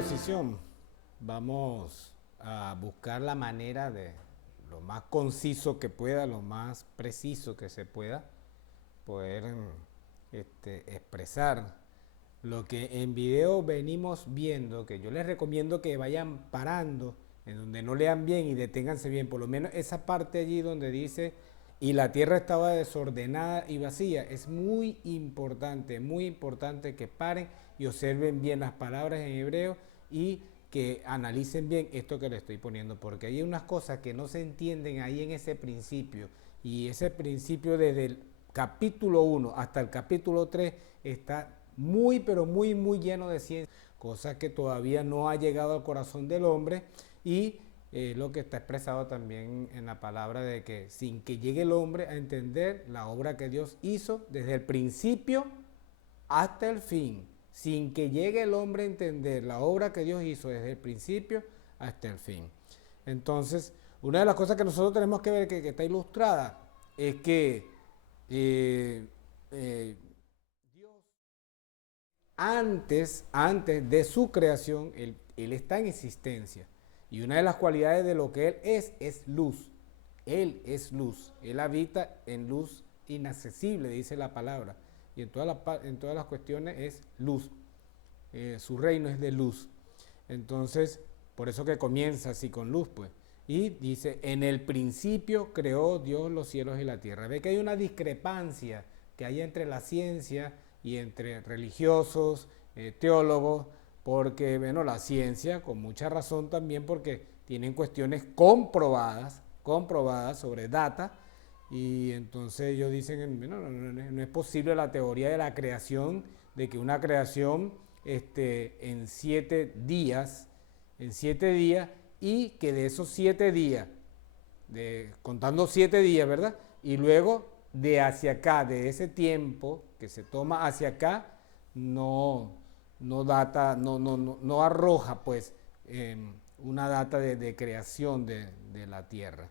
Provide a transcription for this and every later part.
exposición vamos a buscar la manera de, lo más conciso que pueda, lo más preciso que se pueda, poder expresar lo que en video venimos viendo, que yo les recomiendo que vayan parando, en donde no lean bien y deténganse bien, por lo menos esa parte allí donde dice, y la tierra estaba desordenada y vacía. Es muy importante que paren y observen bien las palabras en hebreo y que analicen bien esto que le estoy poniendo, porque hay unas cosas que no se entienden ahí en ese principio, y ese principio desde el capítulo 1 hasta el capítulo 3 está muy, pero muy, muy lleno de ciencia, cosas que todavía no ha llegado al corazón del hombre, y lo que está expresado también en la palabra de que sin que llegue el hombre a entender la obra que Dios hizo desde el principio hasta el fin, sin que llegue el hombre a entender la obra que Dios hizo desde el principio hasta el fin. Entonces, una de las cosas que nosotros tenemos que ver que está ilustrada es que Dios antes de su creación, él está en existencia. Y una de las cualidades de lo que Él es luz. Él es luz. Él habita en luz inaccesible, dice la palabra. Y en todas las cuestiones es luz. Su reino es de luz. Entonces, por eso que comienza así con luz, pues. Y dice, en el principio creó Dios los cielos y la tierra. Ve que hay una discrepancia que hay entre la ciencia y entre religiosos, teólogos, porque, bueno, la ciencia, con mucha razón también, porque tienen cuestiones comprobadas sobre data, y entonces ellos dicen, bueno, no es posible la teoría de la creación, de que una creación en 7 días, y que de esos 7 días, contando 7 días, ¿verdad? Y luego de hacia acá, de ese tiempo que se toma hacia acá, no arroja pues una data de creación de la tierra.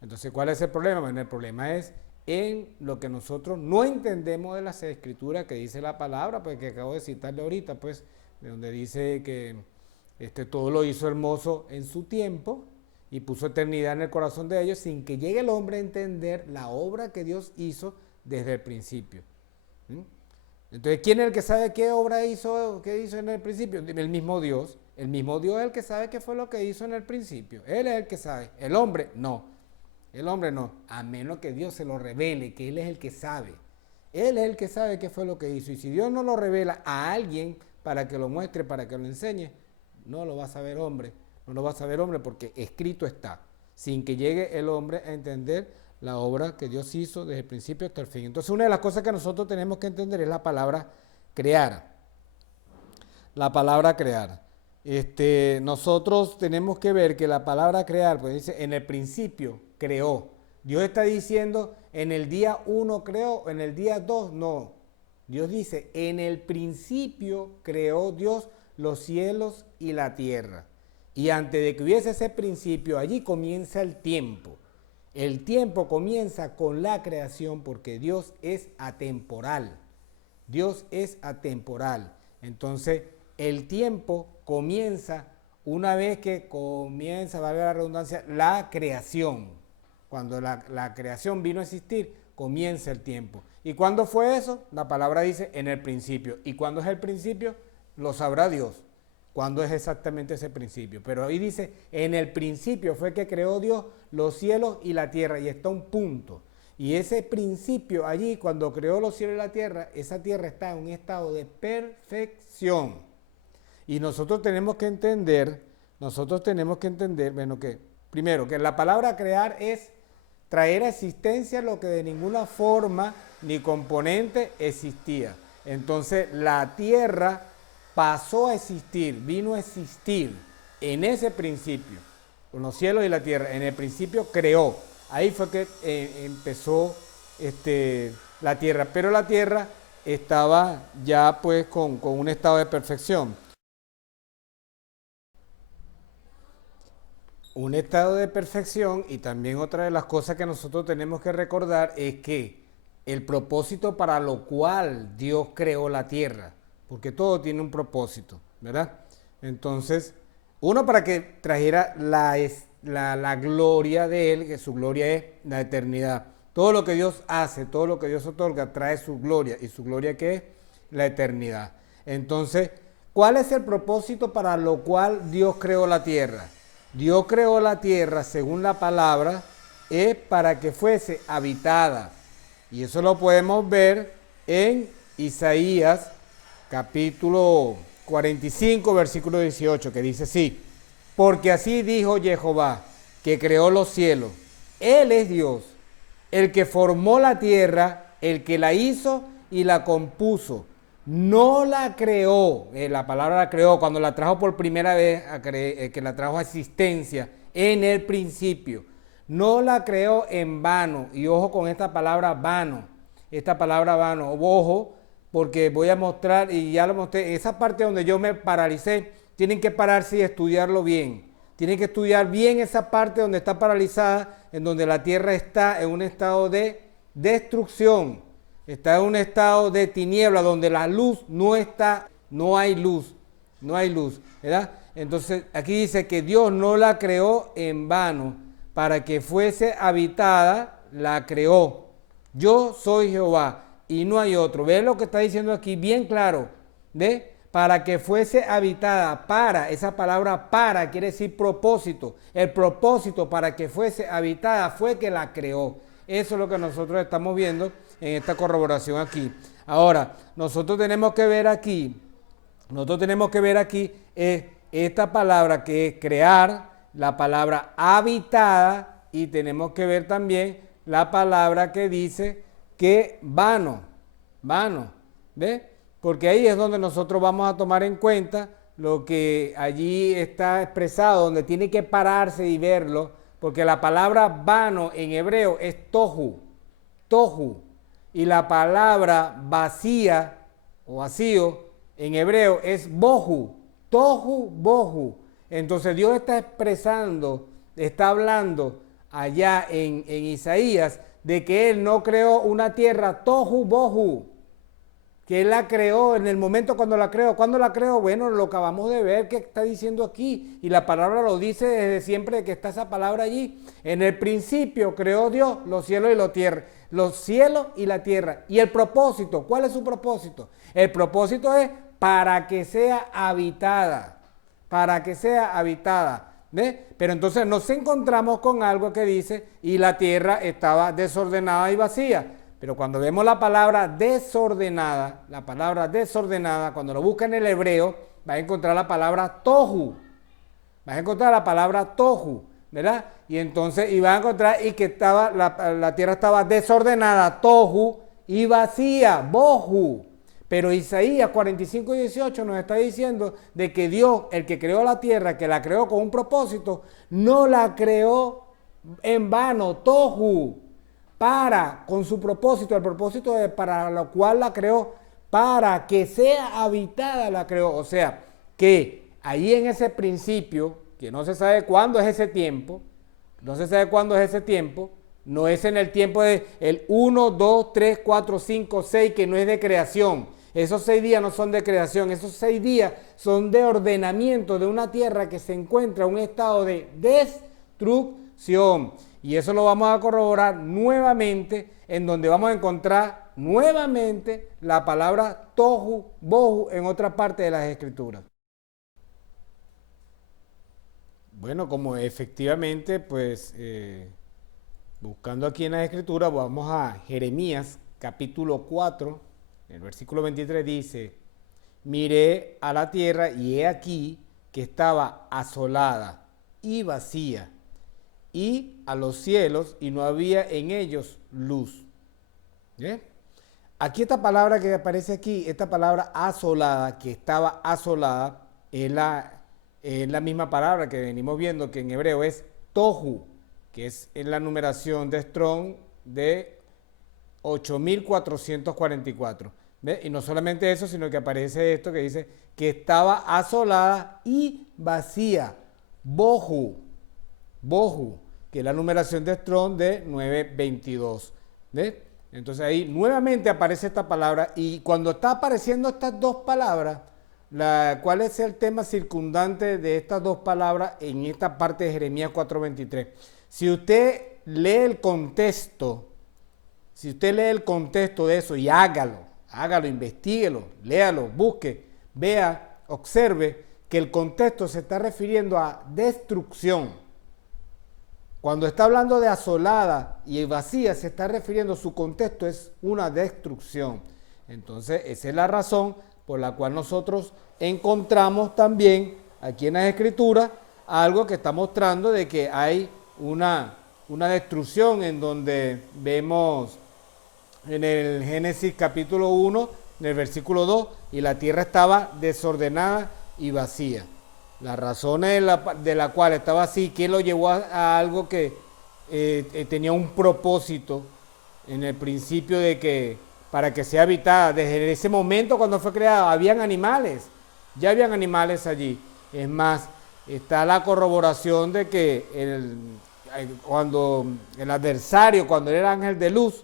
Entonces, ¿cuál es el problema? Bueno, el problema es en lo que nosotros no entendemos de las escrituras que dice la palabra, pues que acabo de citarle ahorita, pues, de donde dice que todo lo hizo hermoso en su tiempo y puso eternidad en el corazón de ellos sin que llegue el hombre a entender la obra que Dios hizo desde el principio. Entonces, ¿quién es el que sabe qué obra hizo en el principio? El mismo Dios. El mismo Dios es el que sabe qué fue lo que hizo en el principio. Él es el que sabe. El hombre no. El hombre no. A menos que Dios se lo revele, que Él es el que sabe. Él es el que sabe qué fue lo que hizo. Y si Dios no lo revela a alguien para que lo muestre, para que lo enseñe, no lo va a saber hombre. No lo va a saber hombre porque escrito está. Sin que llegue el hombre a entender la obra que Dios hizo desde el principio hasta el fin. Entonces, una de las cosas que nosotros tenemos que entender es la palabra crear. La palabra crear. Nosotros tenemos que ver que la palabra crear, pues dice, en el principio creó. Dios está diciendo, en el día 1 creó, en el día 2 no. Dios dice, en el principio creó Dios los cielos y la tierra. Y antes de que hubiese ese principio, allí comienza el tiempo. El tiempo comienza con la creación porque Dios es atemporal. Dios es atemporal. Entonces, el tiempo comienza una vez que comienza, valga la redundancia, la creación. Cuando la creación vino a existir, comienza el tiempo. ¿Y cuándo fue eso? La palabra dice en el principio. ¿Y cuándo es el principio? Lo sabrá Dios. ¿Cuándo es exactamente ese principio? Pero ahí dice, en el principio fue que creó Dios los cielos y la tierra, y está un punto. Y ese principio allí, cuando creó los cielos y la tierra, esa tierra está en un estado de perfección. Y nosotros tenemos que entender, bueno, que primero, que la palabra crear es traer a existencia lo que de ninguna forma ni componente existía. Entonces, la tierra pasó a existir, vino a existir en ese principio, con los cielos y la tierra. En el principio creó. Ahí fue que empezó la tierra, pero la tierra estaba ya pues con un estado de perfección. Un estado de perfección, y también otra de las cosas que nosotros tenemos que recordar es que el propósito para lo cual Dios creó la tierra, porque todo tiene un propósito, ¿verdad? Entonces, uno para que trajera la gloria de Él, que su gloria es la eternidad. Todo lo que Dios hace, todo lo que Dios otorga, trae su gloria. ¿Y su gloria qué es? La eternidad. Entonces, ¿cuál es el propósito para lo cual Dios creó la tierra? Dios creó la tierra, según la palabra, es para que fuese habitada. Y eso lo podemos ver en Isaías capítulo 45, versículo 18, que dice así: porque así dijo Jehová, que creó los cielos. Él es Dios, el que formó la tierra, el que la hizo y la compuso. No la creó, la palabra la creó, cuando la trajo por primera vez, que la trajo a existencia en el principio. No la creó en vano. Y ojo con esta palabra vano. Esta palabra vano. Ojo, porque voy a mostrar, y ya lo mostré, esa parte donde yo me paralicé, tienen que pararse y estudiarlo bien. Tienen que estudiar bien esa parte donde está paralizada, en donde la tierra está en un estado de destrucción. Está en un estado de tiniebla, donde la luz no está, no hay luz, ¿verdad? Entonces aquí dice que Dios no la creó en vano, para que fuese habitada, la creó. Yo soy Jehová y no hay otro. ¿Ves lo que está diciendo aquí? Bien claro, ¿ve? Para que fuese habitada, esa palabra para quiere decir propósito. El propósito para que fuese habitada fue que la creó. Eso es lo que nosotros estamos viendo en esta corroboración aquí. Ahora, nosotros tenemos que ver aquí esta palabra que es crear, la palabra habitada, y tenemos que ver también la palabra que dice que vano, ¿ves? Porque ahí es donde nosotros vamos a tomar en cuenta lo que allí está expresado, donde tiene que pararse y verlo, porque la palabra vano en hebreo es tohu, y la palabra vacía o vacío en hebreo es bohu, tohu, bohu. Entonces Dios está expresando, está hablando allá en Isaías de que Él no creó una tierra tohu, bohu, que Él la creó en el momento cuando la creó. ¿Cuándo la creó? Bueno, lo acabamos de ver que está diciendo aquí, y la palabra lo dice desde siempre que está esa palabra allí. En el principio creó Dios los cielos y la tierra. ¿Y el propósito? ¿Cuál es su propósito? El propósito es para que sea habitada, ¿ves? Pero entonces nos encontramos con algo que dice, y la tierra estaba desordenada y vacía. Pero cuando vemos la palabra desordenada, cuando lo busca en el hebreo, va a encontrar la palabra tohu. ¿Verdad? Y entonces, va a encontrar y que la tierra estaba desordenada, tohu, y vacía, bohu. Pero Isaías 45 y 18 nos está diciendo de que Dios, el que creó la tierra, que la creó con un propósito, no la creó en vano, tohu, con su propósito, el propósito para lo cual la creó, para que sea habitada la creó. O sea, que ahí en ese principio, que no se sabe cuándo es ese tiempo, no es en el tiempo de el 1, 2, 3, 4, 5, 6, que no es de creación. Esos 6 días no son de creación, esos 6 días son de ordenamiento de una tierra que se encuentra en un estado de destrucción. Y eso lo vamos a corroborar nuevamente, en donde vamos a encontrar nuevamente la palabra tohu, bohu en otra parte de las Escrituras. Bueno, como efectivamente, pues, buscando aquí en las Escrituras, vamos a Jeremías capítulo 4, el versículo 23 dice: miré a la tierra y he aquí que estaba asolada y vacía, y a los cielos, y no había en ellos luz. ¿Bien? Aquí esta palabra que aparece aquí, esta palabra asolada, que estaba asolada, es la misma palabra que venimos viendo que en hebreo es tohu, que es en la numeración de Strong de 8444. ¿Ves? Y no solamente eso, sino que aparece esto que dice que estaba asolada y vacía, bohu, que es la numeración de Strong de 922. ¿Ves? Entonces ahí nuevamente aparece esta palabra, y cuando está apareciendo estas dos palabras, ¿Cuál es el tema circundante de estas dos palabras en esta parte de Jeremías 4:23? Si usted lee el contexto, de eso y hágalo, investíguelo, léalo, busque, vea, observe que el contexto se está refiriendo a destrucción. Cuando está hablando de asolada y vacía, se está refiriendo, su contexto es una destrucción. Entonces, esa es la razón por la cual nosotros encontramos también aquí en las Escrituras algo que está mostrando de que hay una destrucción, en donde vemos en el Génesis capítulo 1, en el versículo 2, y la tierra estaba desordenada y vacía. Las razones de la cual estaba así, ¿quién lo llevó a algo que tenía un propósito en el principio de que para que sea habitada? Desde ese momento cuando fue creada, habían animales, ya habían animales allí. Es más, está la corroboración de que cuando el adversario, cuando era ángel de luz,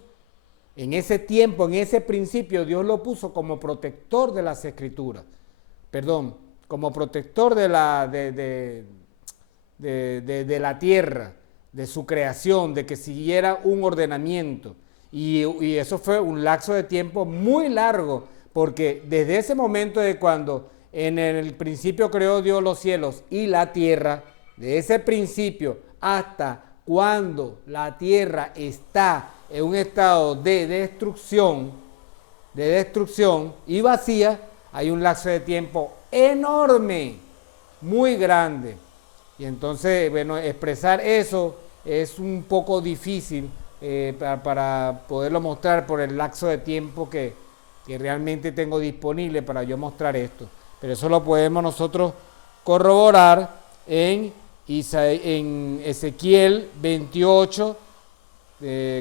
en ese tiempo, en ese principio, Dios lo puso como protector de las Escrituras. Perdón, como protector de la tierra, de su creación, de que siguiera un ordenamiento. Y eso fue un lapso de tiempo muy largo, porque desde ese momento de cuando en el principio creó Dios los cielos y la tierra, de ese principio hasta cuando la tierra está en un estado de destrucción y vacía, hay un lapso de tiempo enorme, muy grande. Y entonces, bueno, expresar eso es un poco difícil para poderlo mostrar por el lapso de tiempo que realmente tengo disponible para yo mostrar esto. Pero eso lo podemos nosotros corroborar en Ezequiel 28,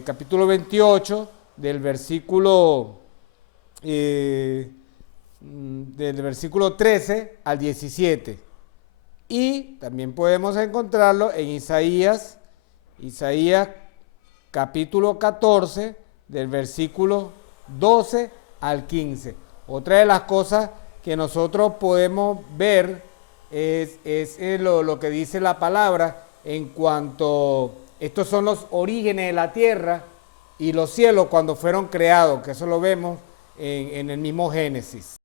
capítulo 28, del versículo 13 al 17. Y también podemos encontrarlo en Isaías capítulo 14, del versículo 12 al 15. Otra de las cosas que nosotros podemos ver es lo que dice la palabra en cuanto estos son los orígenes de la tierra y los cielos cuando fueron creados, que eso lo vemos en el mismo Génesis.